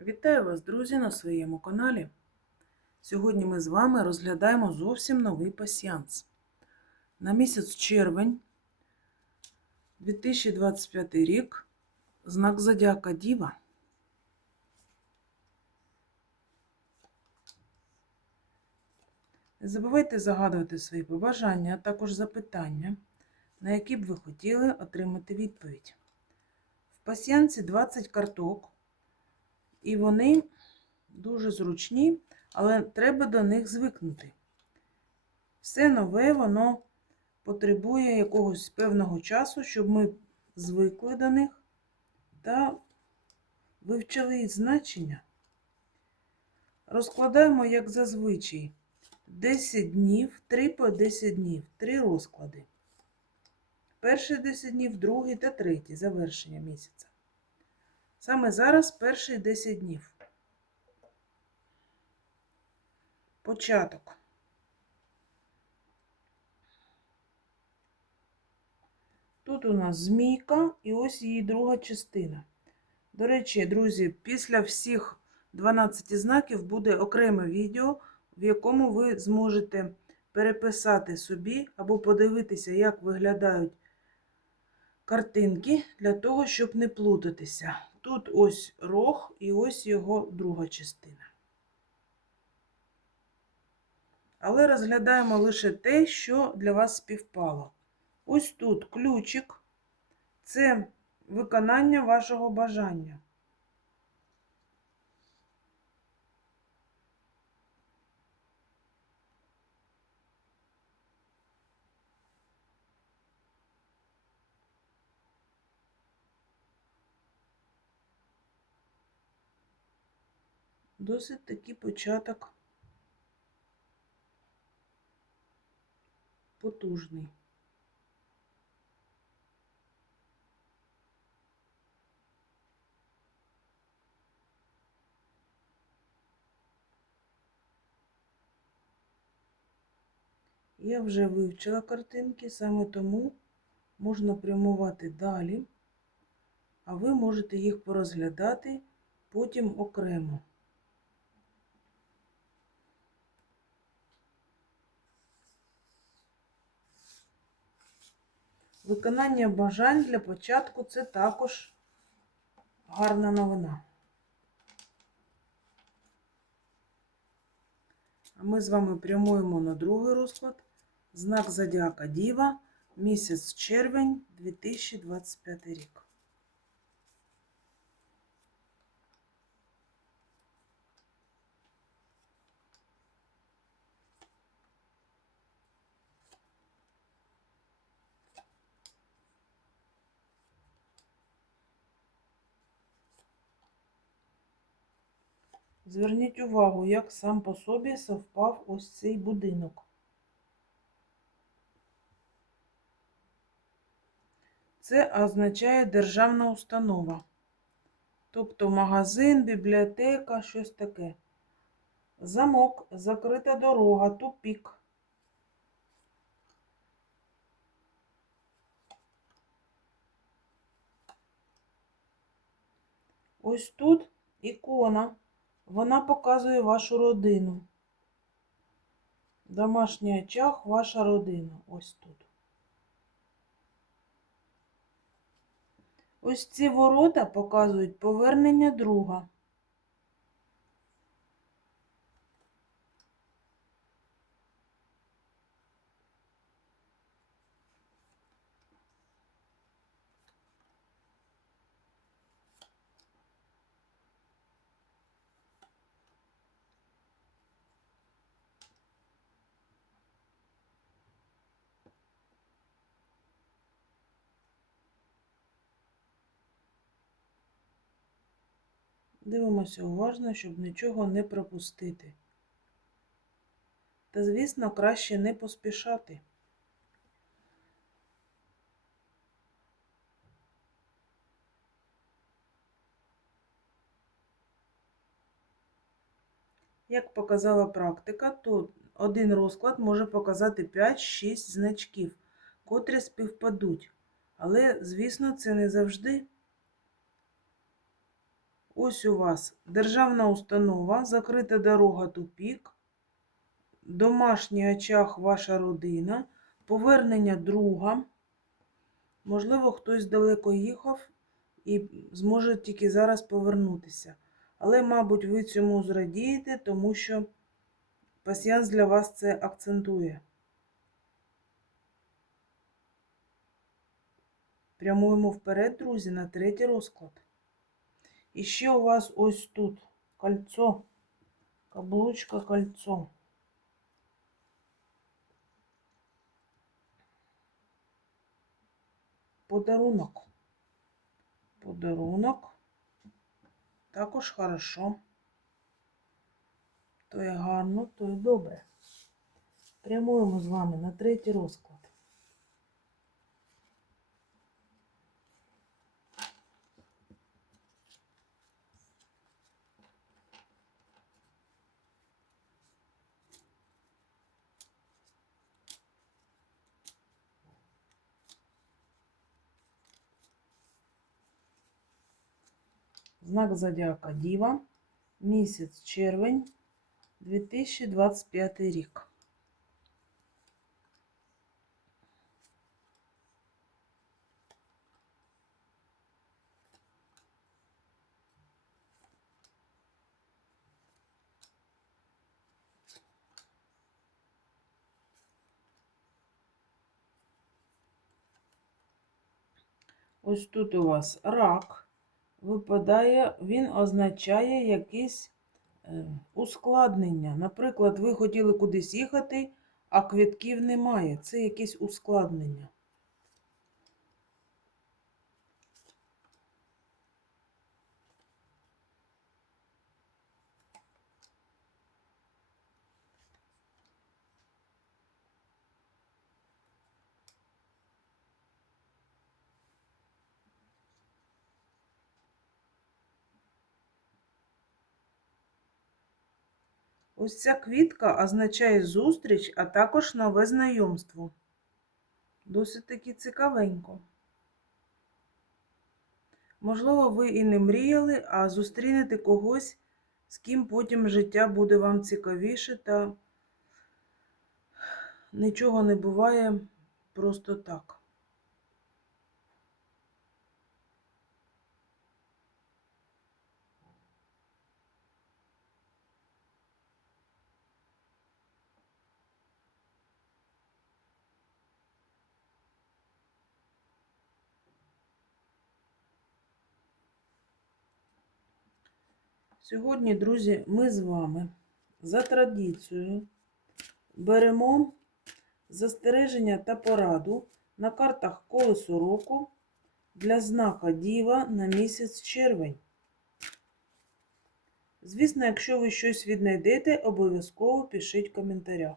Вітаю вас, друзі, на своєму каналі. Сьогодні ми з вами розглядаємо зовсім новий пасіянс. На місяць червень 2025 рік знак Зодіака Діва. Не забувайте загадувати свої побажання, а також запитання, на які б ви хотіли отримати відповідь. В пасіянці 20 карток. І вони дуже зручні, але треба до них звикнути. Все нове, воно потребує якогось певного часу, щоб ми звикли до них та вивчили їх значення. Розкладаємо, як зазвичай, 10 днів, 3 по 10 днів, 3 розклади. Перші 10 днів, другий та третій завершення місяця. Саме зараз перші 10 днів. Початок. Тут у нас змійка і ось її друга частина. До речі, друзі, після всіх 12 знаків буде окреме відео, в якому ви зможете переписати собі або подивитися, як виглядають картинки для того, щоб не плутатися. Тут ось рог і ось його друга частина. Але розглядаємо лише те, що для вас співпало. Ось тут ключик це виконання вашого бажання. Досить такий початок потужний. Я вже вивчила картинки, саме тому можна прямувати далі, а ви можете їх порозглядати потім окремо. Виконання бажань для початку це також гарна новина. А ми з вами прямуємо на другий розклад. Знак Зодіака Діва, місяць червень 2025 рік. Зверніть увагу, як сам по собі совпав ось цей будинок. Це означає державна установа. Тобто магазин, бібліотека, щось таке. Замок, закрита дорога, тупік. Ось тут ікона. Вона показує вашу родину. Домашній очаг, ваша родина. Ось тут. Ось ці ворота показують повернення друга. Дивимося уважно, щоб нічого не пропустити. Та, звісно, краще не поспішати. Як показала практика, то один розклад може показати 5-6 значків, котрі співпадуть. Але, звісно, це не завжди. Ось у вас державна установа, закрита дорога тупік, домашній очаг ваша родина, повернення друга. Можливо, хтось далеко їхав і зможе тільки зараз повернутися. Але, мабуть, ви цьому зрадієте, тому що пасіянс для вас це акцентує. Прямуємо вперед, друзі, на третій розклад. І ще у вас ось тут кольцо, каблучка, кольцо. Подарунок. Подарунок. Також хорошо. То є гарно, то є добре. Прямуємо з вами на третій розклад. Знак зодіака Діва. Місяць червень 2025 рік. Ось тут у вас рак Випадає, він означає якісь е, ускладнення. Наприклад, ви хотіли кудись їхати, а квітків немає. Це якесь ускладнення. Ось ця квітка означає зустріч, а також нове знайомство. Досить таки цікавенько. Можливо, ви і не мріяли, а зустрінете когось, з ким потім життя буде вам цікавіше, та нічого не буває просто так. Сьогодні, друзі, ми з вами за традицією беремо застереження та пораду на картах колесо року для знака Діва на місяць червень. Звісно, якщо ви щось віднайдете, обов'язково пишіть в коментарях.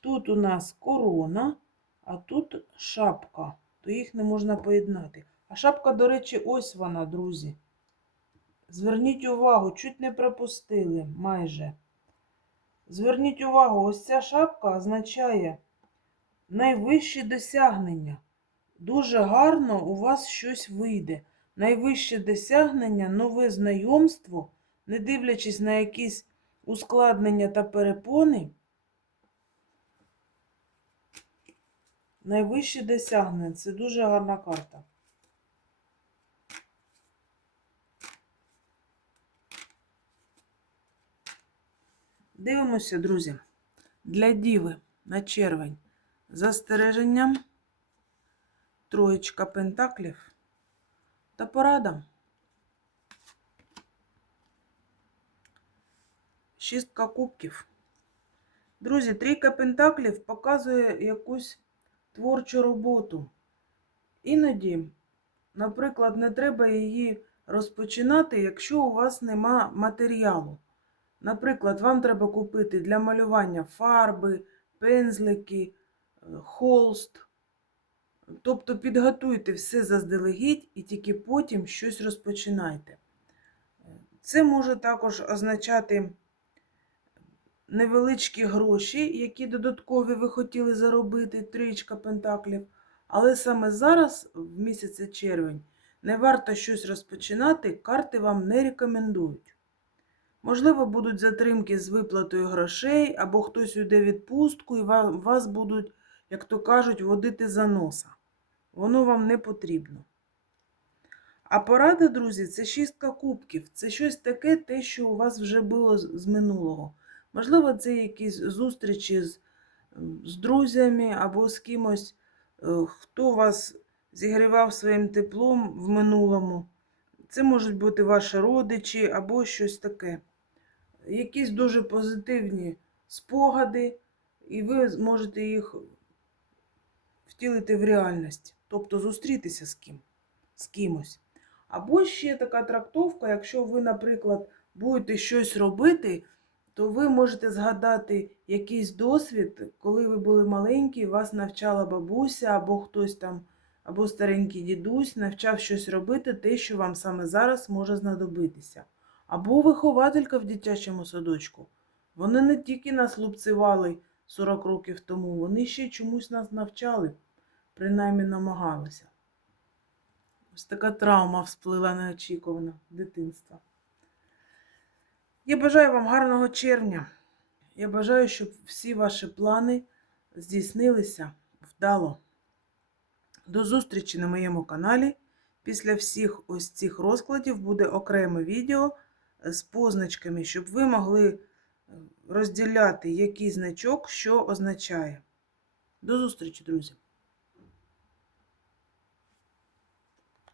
Тут у нас корона, а тут шапка, то їх не можна поєднати. А шапка, до речі, ось вона, друзі. Зверніть увагу, чуть не пропустили майже. Зверніть увагу, ось ця шапка означає найвищі досягнення. Дуже гарно у вас щось вийде. Найвище досягнення, нове знайомство, не дивлячись на якісь ускладнення та перепони. Найвище досягнення це дуже гарна карта. Дивимося, друзі, для діви на червень застереженням, троєчка пентаклів та порада. Шістка кубків. Друзі, трійка пентаклів показує якусь творчу роботу. Іноді, наприклад, не треба її розпочинати, якщо у вас нема матеріалу. Наприклад, вам треба купити для малювання фарби, пензлики, е, холст. Тобто підготуйте все заздалегідь і тільки потім щось розпочинайте. Це може також означати невеличкі гроші, які додаткові ви хотіли заробити, тричка пентаклів. Але саме зараз, в місяці червень, не варто щось розпочинати, карти вам не рекомендують. Можливо, будуть затримки з виплатою грошей, або хтось уйде в відпустку, і вас будуть, як то кажуть, водити за носа. Воно вам не потрібно. А порада, друзі, це шістка кубків. Це щось таке, те, що у вас вже було з з минулого. Можливо, це якісь зустрічі з, з друзями або з кимось, е, хто вас зігрівав своїм теплом в минулому. Це можуть бути ваші родичі або щось таке. Якісь дуже позитивні спогади, і ви зможете їх втілити в реальність, тобто зустрітися з ким, з кимось. Або ще така трактовка, якщо ви, наприклад, будете щось робити, то ви можете згадати якийсь досвід, коли ви були маленькі, вас навчала бабуся, або хтось там, або старенький дідусь, навчав щось робити, те, що вам саме зараз може знадобитися. Або вихователька в дитячому садочку. Вони не тільки нас лупцювали 40 років тому, вони ще чомусь нас навчали, принаймні намагалися. Ось така травма всплила неочікувано дитинства. Я бажаю вам гарного червня. Я бажаю, щоб всі ваші плани здійснилися вдало. До зустрічі на моєму каналі. Після всіх ось цих розкладів буде окреме відео з позначками, щоб ви могли е, розділяти, який значок що означає. До зустрічі, друзі!